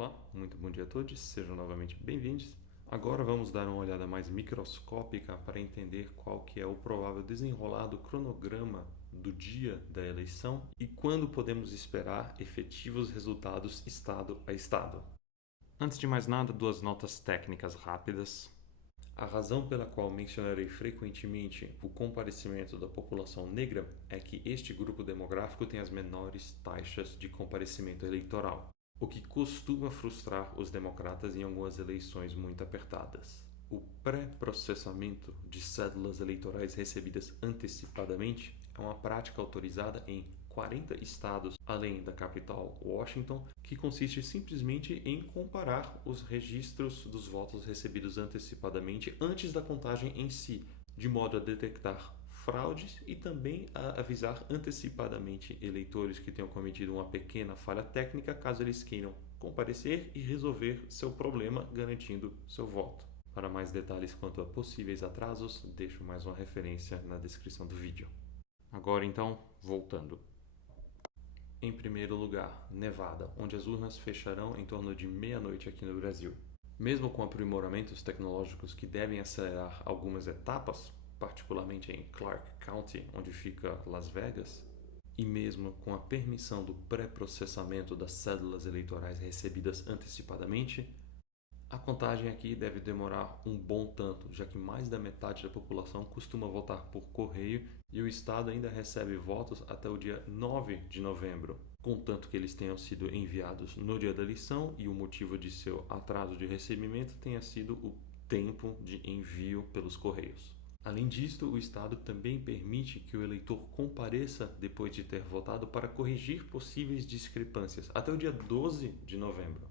Olá, muito bom dia a todos, sejam novamente bem-vindos. Agora vamos dar uma olhada mais microscópica para entender qual que é o provável desenrolar do cronograma do dia da eleição e quando podemos esperar efetivos resultados estado a estado. Antes de mais nada, duas notas técnicas rápidas. A razão pela qual mencionarei frequentemente o comparecimento da população negra é que este grupo demográfico tem as menores taxas de comparecimento eleitoral, o que costuma frustrar os democratas em algumas eleições muito apertadas. O pré-processamento de cédulas eleitorais recebidas antecipadamente é uma prática autorizada em 40 estados, além da capital, Washington, que consiste simplesmente em comparar os registros dos votos recebidos antecipadamente antes da contagem em si, de modo a detectar fraudes e também a avisar antecipadamente eleitores que tenham cometido uma pequena falha técnica caso eles queiram comparecer e resolver seu problema garantindo seu voto. Para mais detalhes quanto a possíveis atrasos, deixo mais uma referência na descrição do vídeo. Agora então, voltando. Em primeiro lugar, Nevada, onde as urnas fecharão em torno de meia-noite aqui no Brasil. Mesmo com aprimoramentos tecnológicos que devem acelerar algumas etapas, particularmente em Clark County, onde fica Las Vegas, e mesmo com a permissão do pré-processamento das cédulas eleitorais recebidas antecipadamente, a contagem aqui deve demorar um bom tanto, já que mais da metade da população costuma votar por correio e o Estado ainda recebe votos até o dia 9 de novembro, contanto que eles tenham sido enviados no dia da eleição e o motivo de seu atraso de recebimento tenha sido o tempo de envio pelos correios. Além disto, o Estado também permite que o eleitor compareça depois de ter votado para corrigir possíveis discrepâncias até o dia 12 de novembro.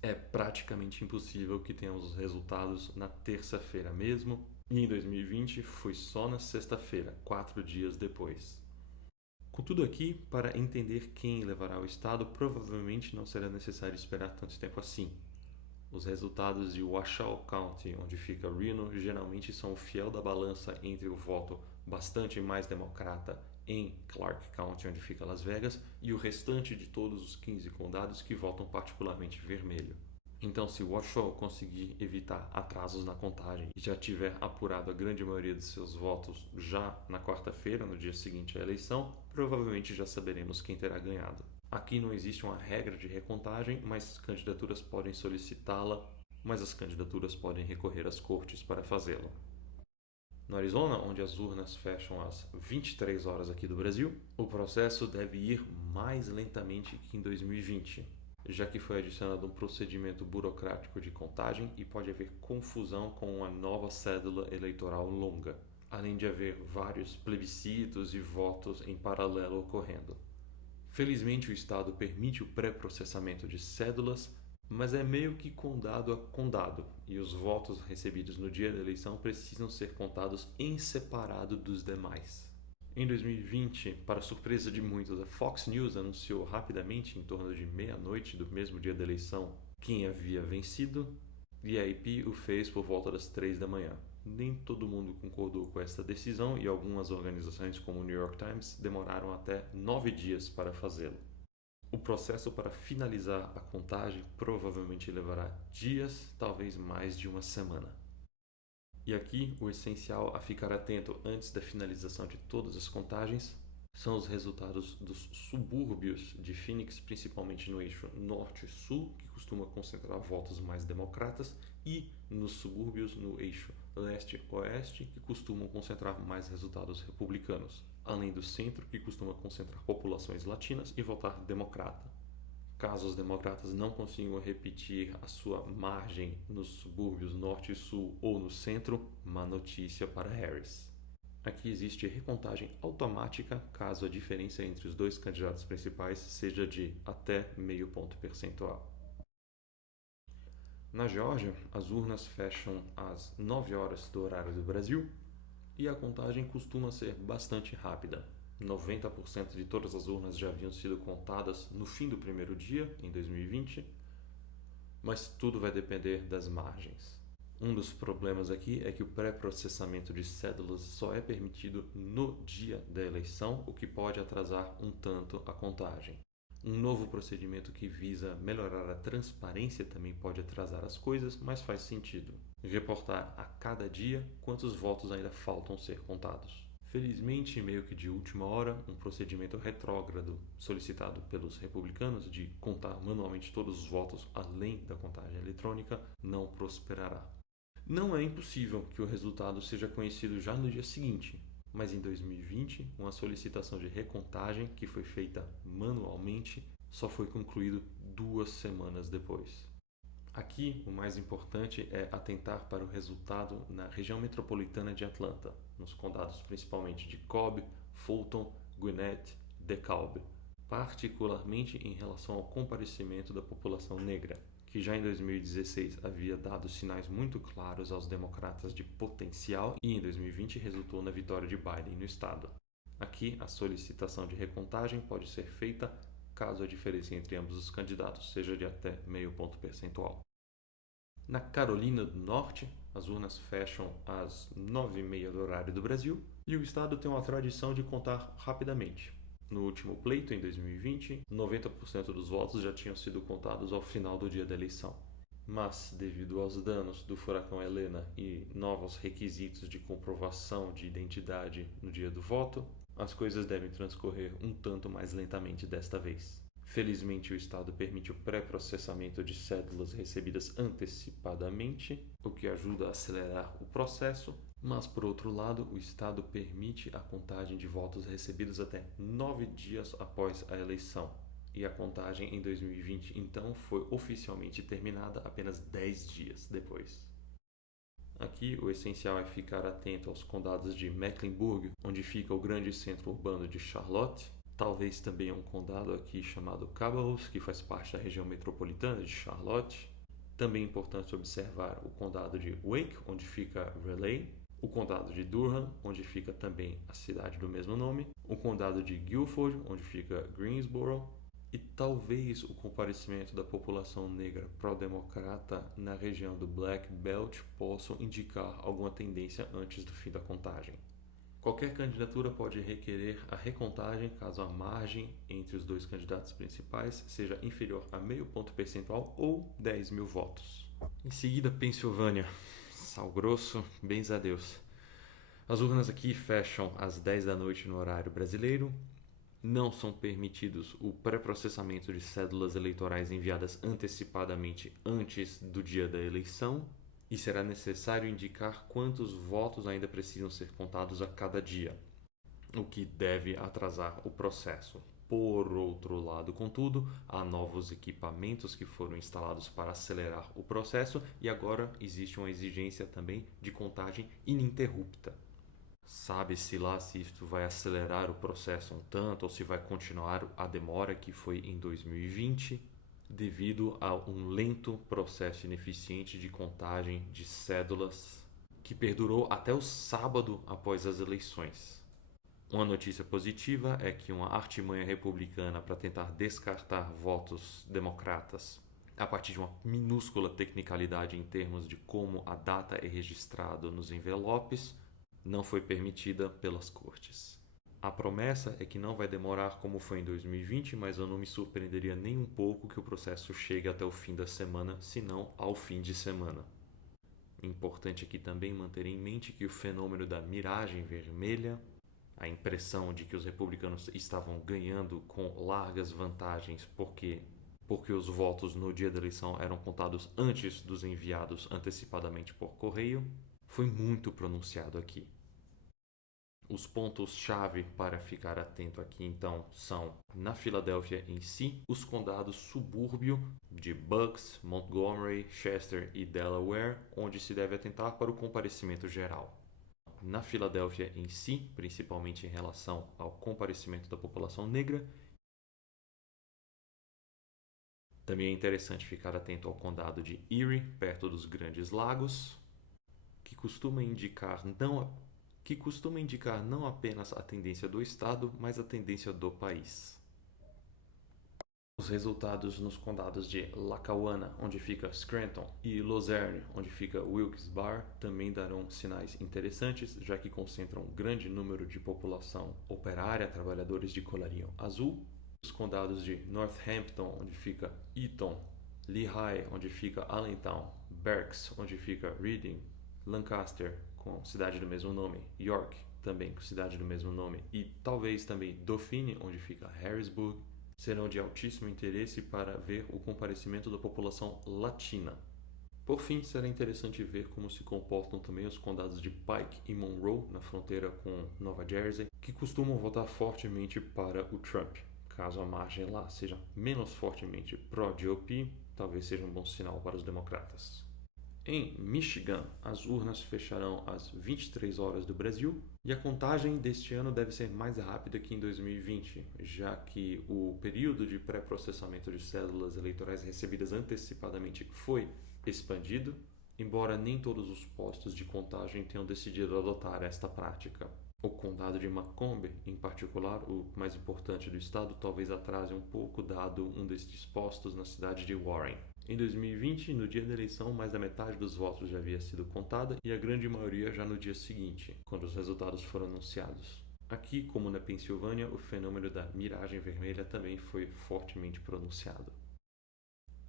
É praticamente impossível que tenhamos os resultados na terça-feira mesmo, e em 2020 foi só na sexta-feira, 4 dias depois. Com tudo aqui, para entender quem levará o Estado, provavelmente não será necessário esperar tanto tempo assim. Os resultados de Washoe County, onde fica Reno, geralmente são o fiel da balança entre o voto bastante mais democrata em Clark County, onde fica Las Vegas, e o restante de todos os 15 condados que votam particularmente vermelho. Então, se Washoe conseguir evitar atrasos na contagem e já tiver apurado a grande maioria de seus votos já na quarta-feira, no dia seguinte à eleição, provavelmente já saberemos quem terá ganhado. Aqui não existe uma regra de recontagem, mas candidaturas podem solicitá-la, mas as candidaturas podem recorrer às cortes para fazê-lo. No Arizona, onde as urnas fecham às 23 horas aqui do Brasil, o processo deve ir mais lentamente que em 2020, já que foi adicionado um procedimento burocrático de contagem e pode haver confusão com uma nova cédula eleitoral longa, além de haver vários plebiscitos e votos em paralelo ocorrendo. Felizmente, o Estado permite o pré-processamento de cédulas, mas é meio que condado a condado, e os votos recebidos no dia da eleição precisam ser contados em separado dos demais. Em 2020, para surpresa de muitos, a Fox News anunciou rapidamente, em torno de meia-noite do mesmo dia da eleição, quem havia vencido, e a AP o fez por volta das 3 da manhã. Nem todo mundo concordou com essa decisão e algumas organizações como o New York Times demoraram até 9 dias para fazê-lo. O processo para finalizar a contagem provavelmente levará dias, talvez mais de uma semana. E aqui o essencial a ficar atento antes da finalização de todas as contagens são os resultados dos subúrbios de Phoenix, principalmente no eixo norte-sul, que costuma concentrar votos mais democratas, e nos subúrbios no eixo leste-oeste, que costumam concentrar mais resultados republicanos, além do centro, que costuma concentrar populações latinas e votar democrata. Caso os democratas não consigam repetir a sua margem nos subúrbios norte e sul ou no centro, má notícia para Harris. Aqui existe recontagem automática caso a diferença entre os dois candidatos principais seja de até meio ponto percentual. Na Geórgia, as urnas fecham às 9 horas do horário do Brasil e a contagem costuma ser bastante rápida. 90% de todas as urnas já haviam sido contadas no fim do primeiro dia, em 2020, mas tudo vai depender das margens. Um dos problemas aqui é que o pré-processamento de cédulas só é permitido no dia da eleição, o que pode atrasar um tanto a contagem. Um novo procedimento que visa melhorar a transparência também pode atrasar as coisas, mas faz sentido. Reportar a cada dia quantos votos ainda faltam ser contados. Felizmente, meio que de última hora, um procedimento retrógrado solicitado pelos republicanos de contar manualmente todos os votos além da contagem eletrônica não prosperará. Não é impossível que o resultado seja conhecido já no dia seguinte, mas em 2020, uma solicitação de recontagem que foi feita manualmente só foi concluído 2 semanas depois. Aqui, o mais importante é atentar para o resultado na região metropolitana de Atlanta, nos condados principalmente de Cobb, Fulton, Gwinnett, DeKalb, particularmente em relação ao comparecimento da população negra, que já em 2016 havia dado sinais muito claros aos democratas de potencial e em 2020 resultou na vitória de Biden no estado. Aqui, a solicitação de recontagem pode ser feita caso a diferença entre ambos os candidatos seja de até meio ponto percentual. Na Carolina do Norte, as urnas fecham às 9h30 do horário do Brasil e o estado tem uma tradição de contar rapidamente. No último pleito, em 2020, 90% dos votos já tinham sido contados ao final do dia da eleição. Mas, devido aos danos do furacão Helena e novos requisitos de comprovação de identidade no dia do voto, as coisas devem transcorrer um tanto mais lentamente desta vez. Felizmente, o Estado permite o pré-processamento de cédulas recebidas antecipadamente, o que ajuda a acelerar o processo, mas, por outro lado, o Estado permite a contagem de votos recebidos até 9 dias após a eleição, e a contagem em 2020, então, foi oficialmente terminada apenas 10 dias depois. Aqui, o essencial é ficar atento aos condados de Mecklenburg, onde fica o grande centro urbano de Charlotte, talvez também um condado aqui chamado Cabarrus, que faz parte da região metropolitana de Charlotte. Também é importante observar o condado de Wake, onde fica Raleigh, o condado de Durham, onde fica também a cidade do mesmo nome, o condado de Guilford, onde fica Greensboro, e talvez o comparecimento da população negra pró-democrata na região do Black Belt possam indicar alguma tendência antes do fim da contagem. Qualquer candidatura pode requerer a recontagem caso a margem entre os dois candidatos principais seja inferior a meio ponto percentual ou 10.000 votos. Em seguida, Pensilvânia. Sal grosso, bens a Deus. As urnas aqui fecham às 10 da noite no horário brasileiro. Não são permitidos o pré-processamento de cédulas eleitorais enviadas antecipadamente antes do dia da eleição e será necessário indicar quantos votos ainda precisam ser contados a cada dia, o que deve atrasar o processo. Por outro lado, contudo, há novos equipamentos que foram instalados para acelerar o processo e agora existe uma exigência também de contagem ininterrupta. Sabe-se lá se isto vai acelerar o processo um tanto ou se vai continuar a demora que foi em 2020, devido a um lento processo ineficiente de contagem de cédulas que perdurou até o sábado após as eleições. Uma notícia positiva é que uma artimanha republicana para tentar descartar votos democratas a partir de uma minúscula tecnicalidade em termos de como a data é registrada nos envelopes não foi permitida pelas cortes. A promessa é que não vai demorar como foi em 2020, mas eu não me surpreenderia nem um pouco que o processo chegue até o fim da semana, se não ao fim de semana. Importante aqui também manter em mente que o fenômeno da miragem vermelha, a impressão de que os republicanos estavam ganhando com largas vantagens porque os votos no dia da eleição eram contados antes dos enviados antecipadamente por correio, foi muito pronunciado aqui. Os pontos-chave para ficar atento aqui, então, são, na Filadélfia em si, os condados subúrbio de Bucks, Montgomery, Chester e Delaware, onde se deve atentar para o comparecimento geral. Na Filadélfia em si, principalmente em relação ao comparecimento da população negra. Também é interessante ficar atento ao condado de Erie, perto dos Grandes Lagos, que costuma indicar não apenas a tendência do estado, mas a tendência do país. Os resultados nos condados de Lackawanna, onde fica Scranton, e Luzerne, onde fica Wilkes-Barre, também darão sinais interessantes, já que concentram um grande número de população operária, trabalhadores de colarinho azul, os condados de Northampton, onde fica Eton, Lehigh, onde fica Allentown, Berks, onde fica Reading, Lancaster, com cidade do mesmo nome, York, também com cidade do mesmo nome, e talvez também Dauphine, onde fica Harrisburg, serão de altíssimo interesse para ver o comparecimento da população latina. Por fim, será interessante ver como se comportam também os condados de Pike e Monroe, na fronteira com Nova Jersey, que costumam votar fortemente para o Trump. Caso a margem lá seja menos fortemente pró-GOP, talvez seja um bom sinal para os democratas. Em Michigan, as urnas fecharão às 23 horas do Brasil e a contagem deste ano deve ser mais rápida que em 2020, já que o período de pré-processamento de cédulas eleitorais recebidas antecipadamente foi expandido, embora nem todos os postos de contagem tenham decidido adotar esta prática. O condado de Macomb, em particular, o mais importante do estado, talvez atrase um pouco, dado um destes postos na cidade de Warren. Em 2020, no dia da eleição, mais da metade dos votos já havia sido contada e a grande maioria já no dia seguinte, quando os resultados foram anunciados. Aqui, como na Pensilvânia, o fenômeno da miragem vermelha também foi fortemente pronunciado.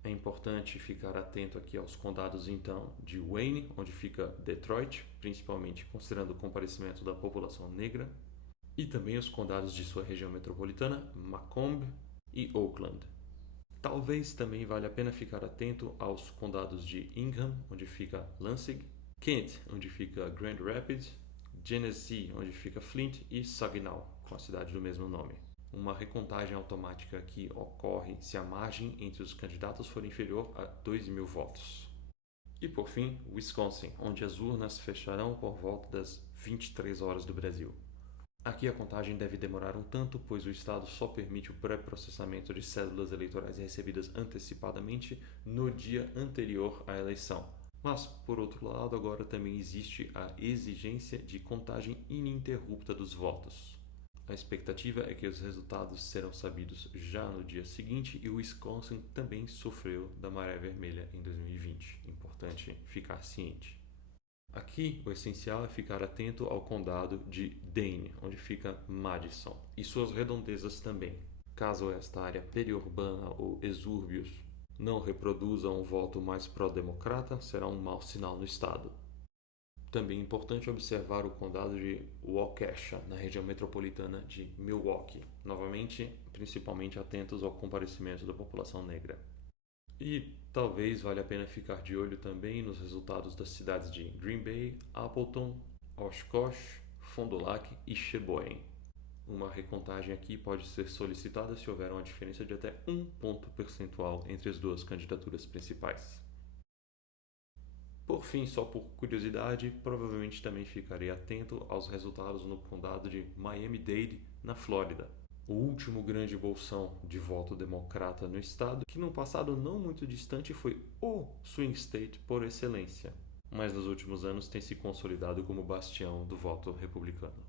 É importante ficar atento aqui aos condados, então, de Wayne, onde fica Detroit, principalmente considerando o comparecimento da população negra, e também os condados de sua região metropolitana, Macomb e Oakland. Talvez também valha a pena ficar atento aos condados de Ingham, onde fica Lansing, Kent, onde fica Grand Rapids, Genesee, onde fica Flint, e Saginaw, com a cidade do mesmo nome. Uma recontagem automática aqui ocorre se a margem entre os candidatos for inferior a 2.000 votos. E por fim, Wisconsin, onde as urnas fecharão por volta das 23 horas do Brasil. Aqui a contagem deve demorar um tanto, pois o estado só permite o pré-processamento de cédulas eleitorais recebidas antecipadamente no dia anterior à eleição. Mas, por outro lado, agora também existe a exigência de contagem ininterrupta dos votos. A expectativa é que os resultados serão sabidos já no dia seguinte e o Wisconsin também sofreu da maré vermelha em 2020. Importante ficar ciente. Aqui, o essencial é ficar atento ao condado de Dane, onde fica Madison, e suas redondezas também. Caso esta área periurbana ou exúrbios não reproduza um voto mais pró-democrata, será um mau sinal no estado. Também é importante observar o condado de Waukesha, na região metropolitana de Milwaukee. Novamente, principalmente atentos ao comparecimento da população negra. E talvez valha a pena ficar de olho também nos resultados das cidades de Green Bay, Appleton, Oshkosh, Fond du Lac e Sheboygan. Uma recontagem aqui pode ser solicitada se houver uma diferença de até 1 ponto percentual entre as duas candidaturas principais. Por fim, só por curiosidade, provavelmente também ficarei atento aos resultados no condado de Miami-Dade, na Flórida, o último grande bolsão de voto democrata no estado, que no passado não muito distante foi o swing state por excelência, mas nos últimos anos tem se consolidado como bastião do voto republicano.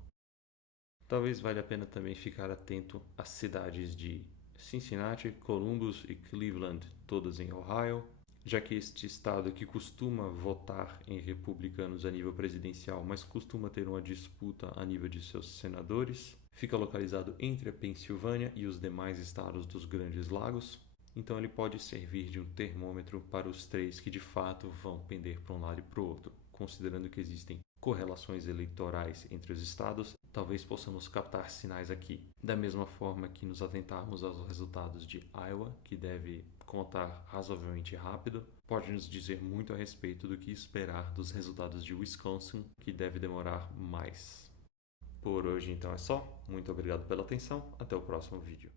Talvez valha a pena também ficar atento às cidades de Cincinnati, Columbus e Cleveland, todas em Ohio, já que este estado que costuma votar em republicanos a nível presidencial, mas costuma ter uma disputa a nível de seus senadores, fica localizado entre a Pensilvânia e os demais estados dos Grandes Lagos, então ele pode servir de um termômetro para os três que de fato vão pender para um lado e para o outro. Considerando que existem correlações eleitorais entre os estados, talvez possamos captar sinais aqui. Da mesma forma que nos atentarmos aos resultados de Iowa, que deve contar razoavelmente rápido, pode nos dizer muito a respeito do que esperar dos resultados de Wisconsin, que deve demorar mais. Por hoje então é só. Muito obrigado pela atenção. Até o próximo vídeo.